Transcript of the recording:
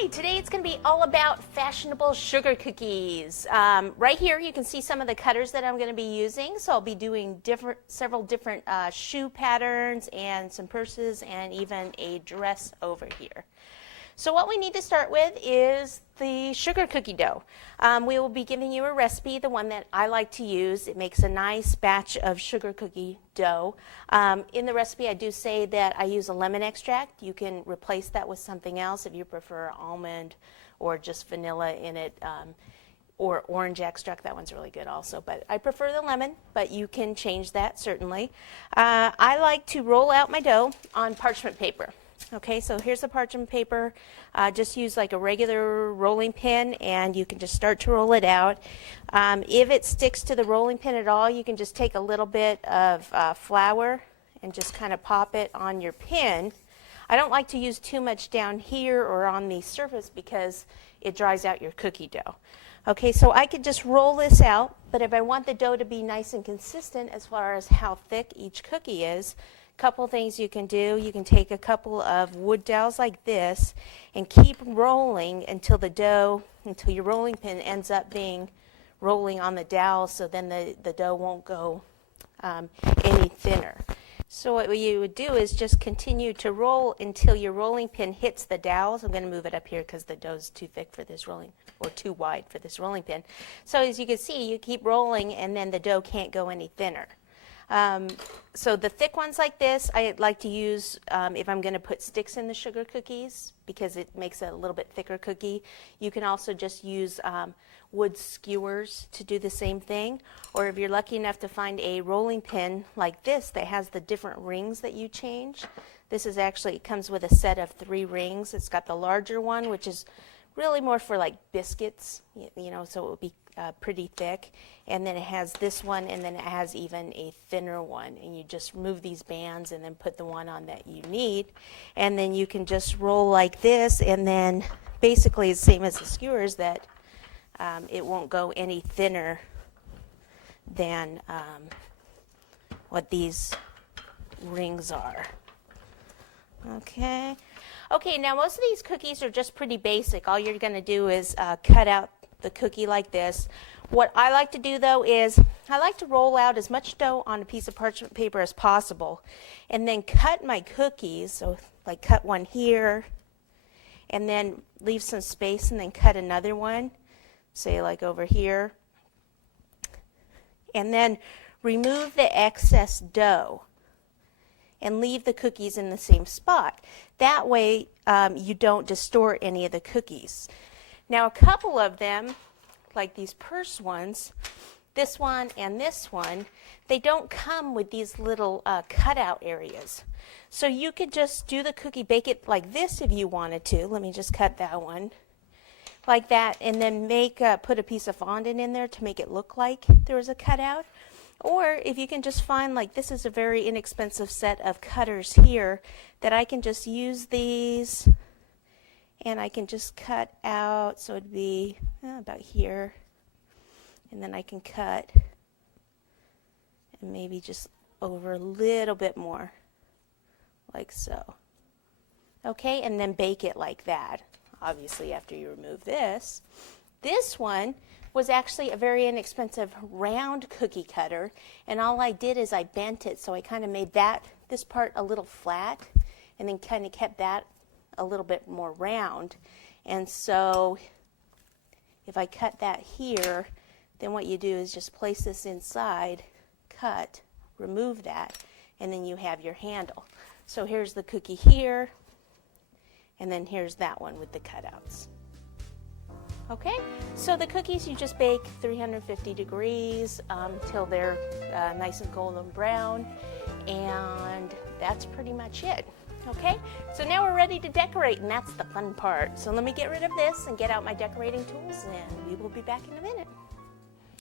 Hi, today it's going to be all about fashionable sugar cookies. Right here you can see some of the cutters that I'm going to be using. So I'll be doing several different shoe patterns and some purses and even a dress over here. So what we need to start with is the sugar cookie dough. We will be giving you a recipe, the one that I like to use. It makes a nice batch of sugar cookie dough. In the recipe I do say that I use a lemon extract. You can replace that with something else if you prefer almond or just vanilla in it, or orange extract. That one's really good also, but I prefer the lemon, but you can change that certainly. I like to roll out my dough on parchment paper. Okay, so here's the parchment paper. Just use like a regular rolling pin and you can just start to roll it out. If it sticks to the rolling pin at all, you can just take a little bit of flour and just kind of pop it on your pin. I don't like to use too much down here or on the surface because it dries out your cookie dough. Okay, so I could just roll this out, but if I want the dough to be nice and consistent as far as how thick each cookie is, couple things you can do. You can take a couple of wood dowels like this and keep rolling until your rolling pin ends up being rolling on the dowel, so then the dough won't go any thinner. So what you would do is just continue to roll until your rolling pin hits the dowels. I'm going to move it up here because the dough is too thick for this rolling, or too wide for this rolling pin. So as you can see, you keep rolling and then the dough can't go any thinner. So the thick ones like this, I like to use if I'm going to put sticks in the sugar cookies because it makes a little bit thicker cookie. You can also just use wood skewers to do the same thing. Or if you're lucky enough to find a rolling pin like this that has the different rings that you change. This is actually, it comes with a set of 3 rings. It's got the larger one, which is really more for like biscuits, you know, so it would be pretty thick. And then it has this one, and then it has even a thinner one. And you just remove these bands and then put the one on that you need. And then you can just roll like this, and then basically it's the same as the skewers, that it won't go any thinner than what these rings are. Okay. Okay, now most of these cookies are just pretty basic. All you're going to do is cut out the cookie like this. What I like to do though is I like to roll out as much dough on a piece of parchment paper as possible and then cut my cookies. So like cut one here and then leave some space and then cut another one, say like over here. And then remove the excess dough and leave the cookies in the same spot. That way you don't distort any of the cookies. Now a couple of them, like these purse ones, this one and this one, they don't come with these little cutout areas. So you could just do the cookie, bake it like this if you wanted to. Let me just cut that one like that, and then put a piece of fondant in there to make it look like there was a cutout. Or if you can just find, like this is a very inexpensive set of cutters here, that I can just use these and I can just cut out, so it'd be about here, and then I can cut and maybe just over a little bit more, like so. Okay, and then bake it like that, obviously after you remove this. This one was actually a very inexpensive round cookie cutter, and all I did is I bent it, so I kind of made this part a little flat and then kind of kept that a little bit more round. And so if I cut that here, then what you do is just place this inside, cut, remove that, and then you have your handle. So here's the cookie here, and then here's that one with the cutouts. Okay, so the cookies you just bake 350 degrees till they're nice and golden brown, and that's pretty much it. Okay, so now we're ready to decorate, and that's the fun part. So let me get rid of this and get out my decorating tools, and we will be back in a minute.